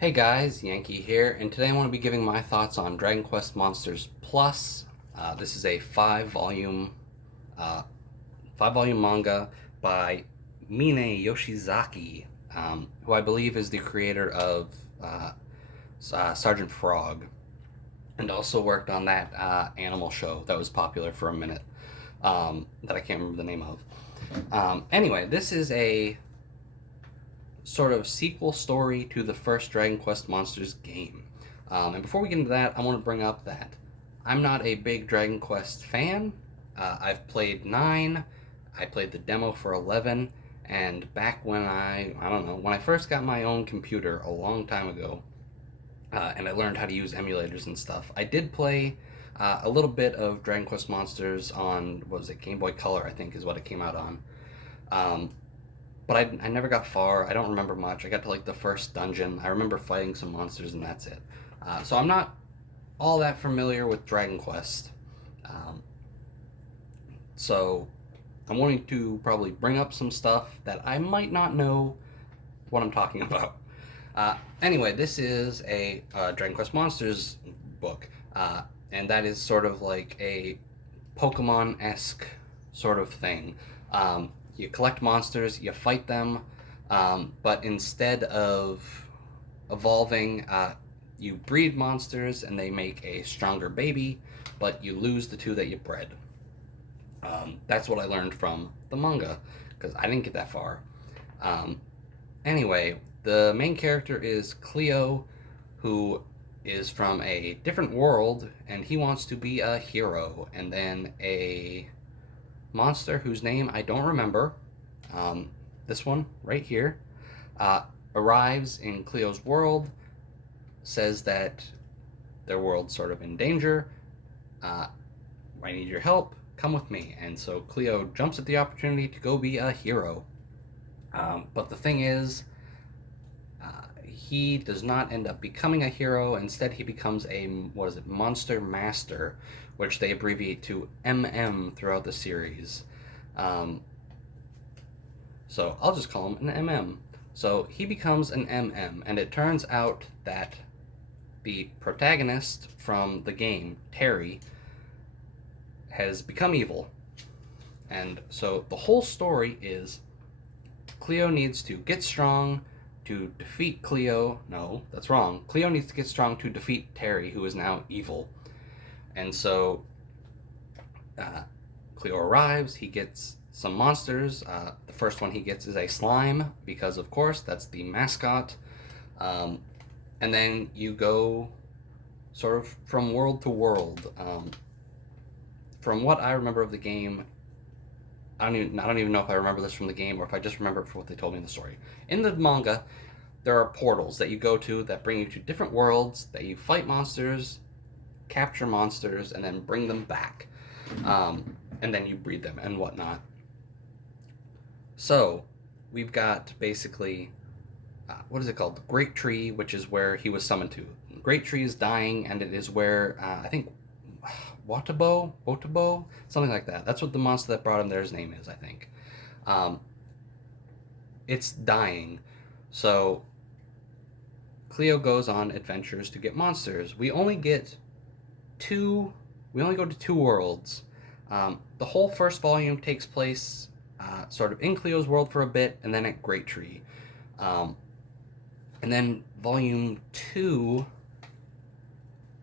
Hey guys, Yankee here, and today I want to be giving my thoughts on Dragon Quest Monsters Plus. This is a uh, five volume manga by Mine Yoshizaki, who I believe is the creator of Sergeant Frog, and also worked on that animal show that was popular for a minute, that I can't remember the name of. Anyway, this is a sort of sequel story to the first Dragon Quest Monsters game. And before we get into that, I want to bring up that I'm not a big Dragon Quest fan. I've played 9, I played the demo for 11, and back when I don't know, when I first got my own computer a long time ago, and I learned how to use emulators and stuff, I did play a little bit of Dragon Quest Monsters on, what was it, Game Boy Color, I think is what it came out on. Um, but I never got far. I don't remember much. I got to like the first dungeon. I remember fighting some monsters, and that's it. So I'm not all that familiar with Dragon Quest. Um, so I'm wanting to probably bring up some stuff that I might not know what I'm talking about. Anyway, this is a Dragon Quest Monsters book, and that is sort of like a Pokemon esque sort of thing. You collect monsters, you fight them, but instead of evolving, you breed monsters and they make a stronger baby, but you lose the two that you bred. That's what I learned from the manga, because I didn't get that far. Um, anyway, the main character is Cleo, who is from a different world, and he wants to be a hero. And then a monster whose name I don't remember, um, this one right here, uh, arrives in Cleo's world, says that their world's sort of in danger. Uh, I need your help. Come with me. And so Cleo jumps at the opportunity to go be a hero. But the thing is, he does not end up becoming a hero. Instead, he becomes a, what is it, Monster Master, which they abbreviate to MM throughout the series. Um, so I'll just call him an MM. So he becomes an MM, and it turns out that the protagonist from the game, Terry, has become evil. And so the whole story is Cleo needs to get strong to defeat Cleo. No, that's wrong. Cleo needs to get strong to defeat Terry, who is now evil. And so uh, Cleo arrives. He gets some monsters. The first one he gets is a slime, because, of course, that's the mascot. Um, and then you go sort of from world to world. From what I remember of the game, I don't even know if I remember this from the game or if I just remember it from what they told me in the story. In the manga, there are portals that you go to that bring you to different worlds, that you fight monsters, capture monsters, and then bring them back. And then you breed them and whatnot. So, we've got basically, what is it called? The Great Tree, which is where he was summoned to. The Great Tree is dying, and it is where, I think, Wotabo, something like that. That's what the monster that brought him there's name is, I think. Um, it's dying, so Cleo goes on adventures to get monsters. We only go to 2 worlds. The whole first volume takes place sort of in Cleo's world for a bit, and then at Great Tree. Um, and then volume 2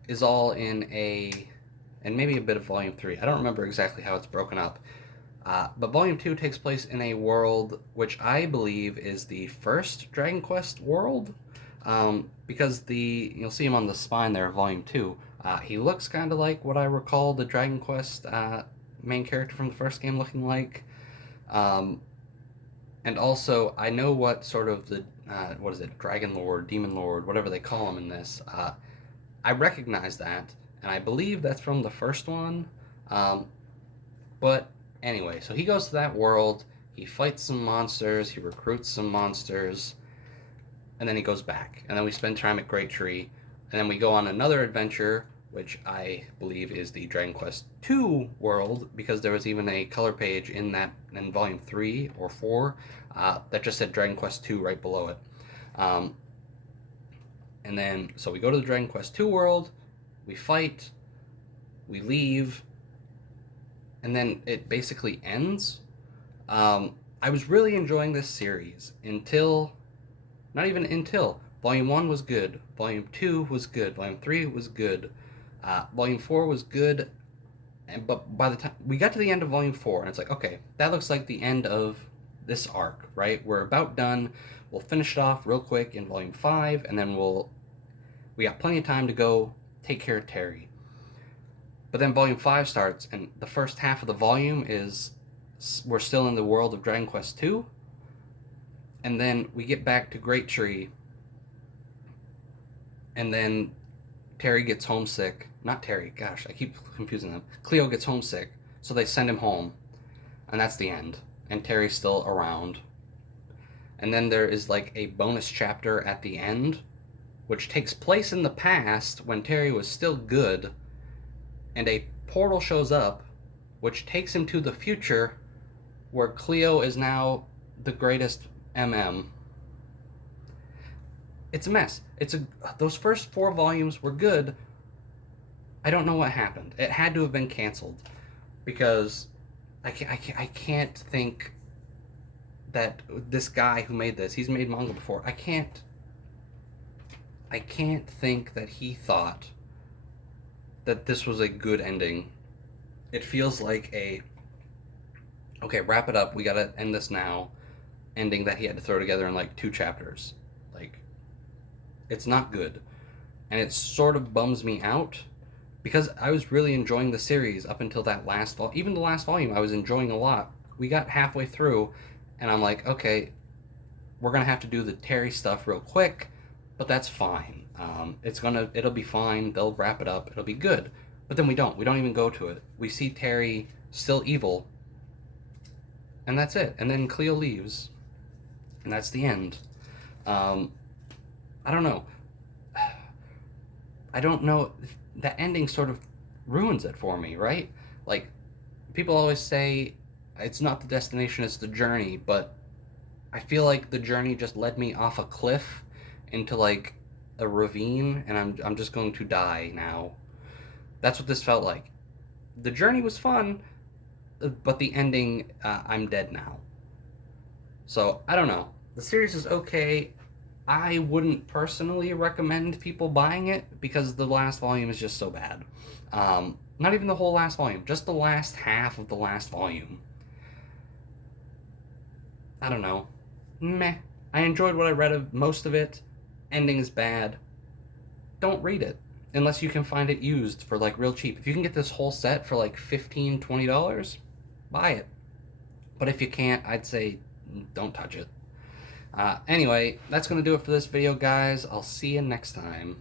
is all in a, and maybe a bit of volume 3. I don't remember exactly how it's broken up. But Volume 2 takes place in a world which I believe is the first Dragon Quest world. Because you'll see him on the spine there, Volume 2. He looks kind of like what I recall the Dragon Quest main character from the first game looking like. Um, and also, I know what sort of what is it, Dragon Lord, Demon Lord, whatever they call him in this. I recognize that, and I believe that's from the first one. Um, but anyway, so he goes to that world, he fights some monsters, he recruits some monsters, and then he goes back. And then we spend time at Great Tree, and then we go on another adventure, which I believe is the Dragon Quest II world, because there was even a color page in Volume 3 or 4 that just said Dragon Quest II right below it. Um, And then, so we go to the Dragon Quest II world, we fight, we leave, and then it basically ends. I was really enjoying this series until, not even until, Volume 1 was good, Volume 2 was good, Volume 3 was good, Volume 4 was good, but by the time we got to the end of Volume 4, and it's like, okay, that looks like the end of this arc, right? We're about done. We'll finish it off real quick in Volume 5, and then we got plenty of time to go take care of Terry. But then Volume 5 starts, and the first half of the volume is we're still in the world of Dragon Quest II, and then we get back to Great Tree, and then Terry gets homesick. Not Terry, gosh, I keep confusing them. Cleo gets homesick, so they send him home, and that's the end. And Terry's still around. And then there is like a bonus chapter at the end, which takes place in the past when Terry was still good, and a portal shows up, which takes him to the future, where Cleo is now the greatest MM. It's a mess. Those first 4 volumes were good. I don't know what happened. It had to have been canceled, because I can't think that this guy who made this, he's made manga before. I can't think that he thought that this was a good ending. It feels like okay, wrap it up, we gotta end this now, ending that he had to throw together in like 2 chapters. Like, it's not good. And it sort of bums me out, because I was really enjoying the series up until that last volume. Even the last volume I was enjoying a lot. We got halfway through, and I'm like, okay, we're gonna have to do the Terry stuff real quick, but that's fine. It'll be fine. They'll wrap it up. It'll be good. But then we don't. We don't even go to it. We see Terry still evil, and that's it. And then Cleo leaves, and that's the end. I don't know. I don't know. That ending sort of ruins it for me, right? Like, people always say it's not the destination, it's the journey, but I feel like the journey just led me off a cliff into like a ravine, and I'm just going to die now. That's what this felt like. The journey was fun, but the ending, I'm dead now. So I don't know. The series is okay. I wouldn't personally recommend people buying it, because the last volume is just so bad. Not even the whole last volume, just the last half of the last volume. I don't know. Meh. I enjoyed what I read of most of it. Ending is bad. Don't read it unless you can find it used for like real cheap. If you can get this whole set for like $15-$20, buy it. But if you can't, I'd say don't touch it. Anyway, that's going to do it for this video, guys. I'll see you next time.